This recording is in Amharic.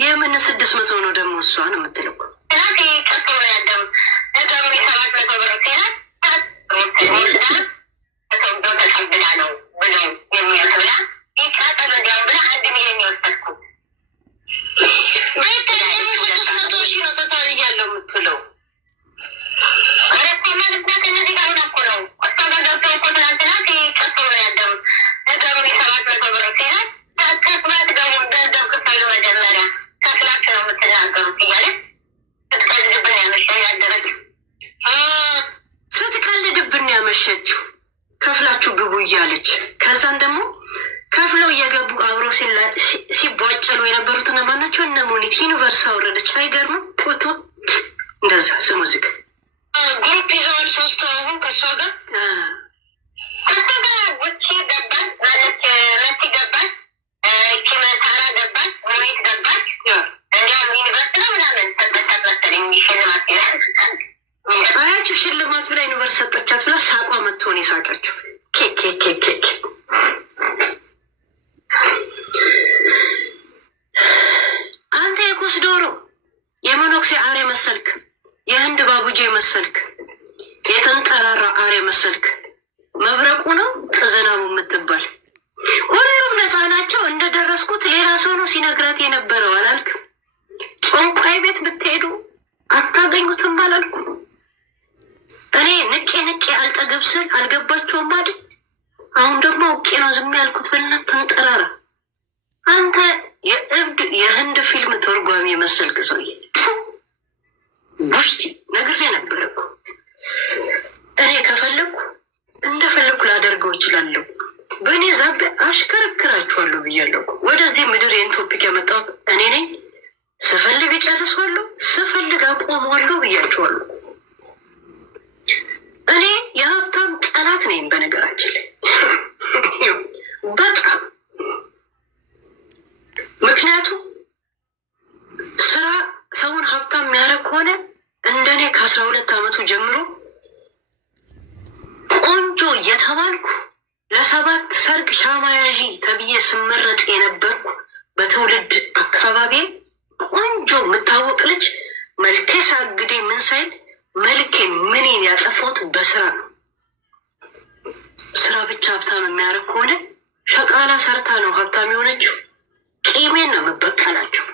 የምን 600 ነው ደግሞ እሷን የምትለው ያመሸችው ከፍላችሁ ግቡ እያለች ከዛን ደግሞ ከፍለው እየገቡ አብረው ሲቧጨሉ የነበሩትና ማናቸው እነ ሙኒት ዩኒቨርስ አወረደች። አይገርምም? ፎቶ እንደዛ ስሙ ዝግ ግሩፕ ይዘዋል። ሶስቱ አሁን ከእሷ ጋር ውጭ ገባል ማለት መቲ ገባል፣ ኪመታራ ገባል፣ ሙኒት ገባል። እንዲያም ዩኒቨርስ ነው ምናምን ተጠቃት መሰለኝ ሽልማት አያችሁ ሽልማት ብላ ዩኒቨርስ ሰጠቻት ብላ ሳቋ መጥቶን የሳቀችው ኬኬኬኬ አንተ የኩስ ዶሮ የመኖክሴ አሬ መሰልክ፣ የህንድ ባቡጄ መሰልክ፣ የተንጠራራ አሬ መሰልክ። መብረቁ ነው ዝናቡ የምትባል ሁሉም ነፃ ናቸው። እንደደረስኩት ሌላ ሰው ነው ሲነግራት የነበረው አላልክ? ጠንቋይ ቤት ብትሄዱ አታገኙትም አላልኩ? እኔ ንቄ አልጠገብ ስል አልገባቸውም አይደል? አሁን ደግሞ አውቄ ነው ዝም ያልኩት። በእናትህ ተንጠራራ። አንተ የእብድ የህንድ ፊልም ተርጓሚ የመሰልክ ሰውዬ ቡሽቲ ነግሬ ነበር እኮ። እኔ ከፈለኩ እንደፈለኩ ላደርገው እችላለሁ። በእኔ ዛቤ አሽከረክራችኋለሁ ብያለሁ። ወደዚህ ምድር ይህን ቶፒክ ያመጣሁት እኔ ነኝ። ስፈልግ እጨርሰዋለሁ፣ ስፈልግ አቆመዋለሁ ብያችኋለሁ። እኔ የሀብታም ጠላት ነኝ በነገራችን ላይ በጣም። ምክንያቱም ስራ ሰውን ሀብታም የሚያደርግ ከሆነ እንደኔ ከ12 ዓመቱ ጀምሮ ቆንጆ የተባልኩ ለ7 ሰርግ ሻማ ያዢ ተብዬ ስመረጥ የነበርኩ በትውልድ አካባቢ ቆንጆ የምታወቅ ልጅ መልኬ ሳግዴ ምን ሳይል መልኬ ምንን ያጠፋሁት በስራ ነው። ስራ ብቻ ሀብታም የሚያደርግ ከሆነ ሸቃላ ሰርታ ነው ሀብታም የሆነችው። ቂሜን ነው የምበቀላቸው።